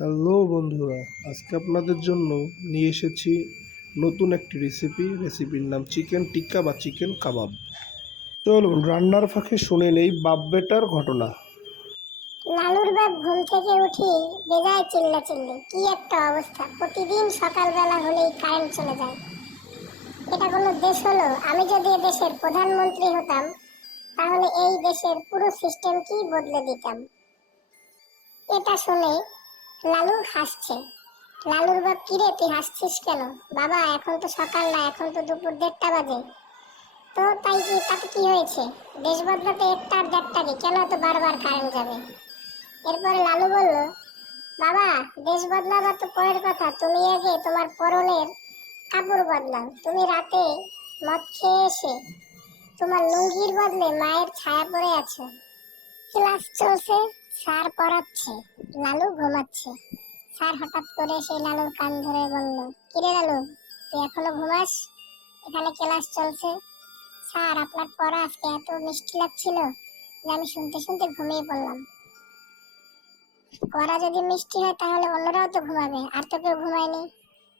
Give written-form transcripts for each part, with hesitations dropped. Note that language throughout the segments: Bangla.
হ্যালো বন্ধুরা, আজকে আপনাদের জন্য নিয়ে এসেছি নতুন একটি রেসিপির নাম চিকেন টিক্কা বা চিকেন কাবাব। চলুন রান্নার ফাঁকে শুনে নেই বাপ বেটার ঘটনা। লালুর বাপ ঘুম থেকে উঠে বেজায় চিল্লাচিল্লি, কি একটা অবস্থা! প্রতিদিন সকালবেলা হলেই কারেন্ট চলে যায়। এটা কোনো দেশ হলো? আমি যদি এ দেশের প্রধানমন্ত্রী হতাম তাহলে এই দেশের পুরো সিস্টেম কি বদলে দিতাম। এটা শুনে লালু হাসছে। লালুর বাপ, কিরে তুই হাসছিস কেন? বাবা, এখন তো সকাল না, এখন তো দুপুর 1:30 বাজে। তো তাই কি, তাতে কি হয়েছে? দেশ বদলাতে একটা আর দেড়টাকে কেন এত বারবার কারেন্ট যাবে? এরপরে লালু বলল, বাবা, দেশ বদলাবা তো পরের কথা, তুমি আগে তোমার পরনের কাপড় বদলাও। তুমি রাতে মদ খেয়ে এসে তোমার লুঙ্গির বদলে মায়ের ছায়া পরে আছো। ক্লাস চলছে, স্যার পড়াচ্ছে, লালু ঘুমাচ্ছে। স্যার হঠাৎ করে এসে লালুর কান ধরে বলল, কিরে লালু, তুই এখনো ঘুমাস? এখানে ক্লাস চলছে। স্যার, আপনার পড়া আজকে এত মিষ্টি লাগছিল যে আমি শুনতে শুনতে ঘুমিয়ে পড়লাম। পড়া যদি মিষ্টি হয় তাহলে অন্যরাও তো ঘুমাবে, আর তো কেউ ঘুমায়নি।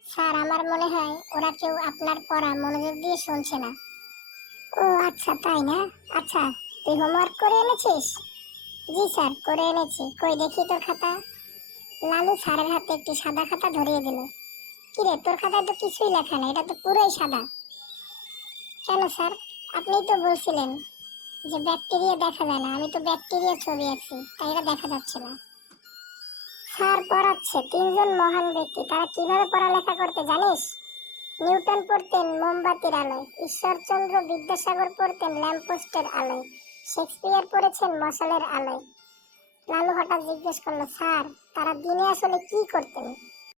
স্যার, আমার মনে হয় ওরা কেউ আপনার পড়া মনোযোগ দিয়ে শুনছে না। ও আচ্ছা, তাই না? আচ্ছা, তুই হোমওয়ার্ক করে এনেছিস? জি স্যার, করে এনেছি। কই দেখি তোর খাতা। লালু স্যারের হাতে একটি সাদা খাতা ধরিয়ে দিল। কিরে, তোর খাতায় তো কিছুই লেখা নেই, এটা তো পুরোই সাদা। কেন স্যার? আপনিই তো বলছিলেন যে ব্যাকটেরিয়া দেখা যায় না, আমি তো ব্যাকটেরিয়ার ছবি আঁকছি, তাই এটা দেখা যাচ্ছে না। স্যার পড়াচ্ছে 3জন মহান ব্যক্তি, তারা কিভাবে পড়ালেখা করতে জানিস? নিউটন পড়তেন মোমবাতির আলোয়, ঈশ্বরচন্দ্র বিদ্যাসাগর পড়তেন ল্যাম্পপোস্টের আলোয়, শেক্সপিয়ার পড়েছেন মশালের আলোয়। লালু হঠাৎ জিজ্ঞেস করলো, স্যার, তারা দিনে আসলে কি করতেন?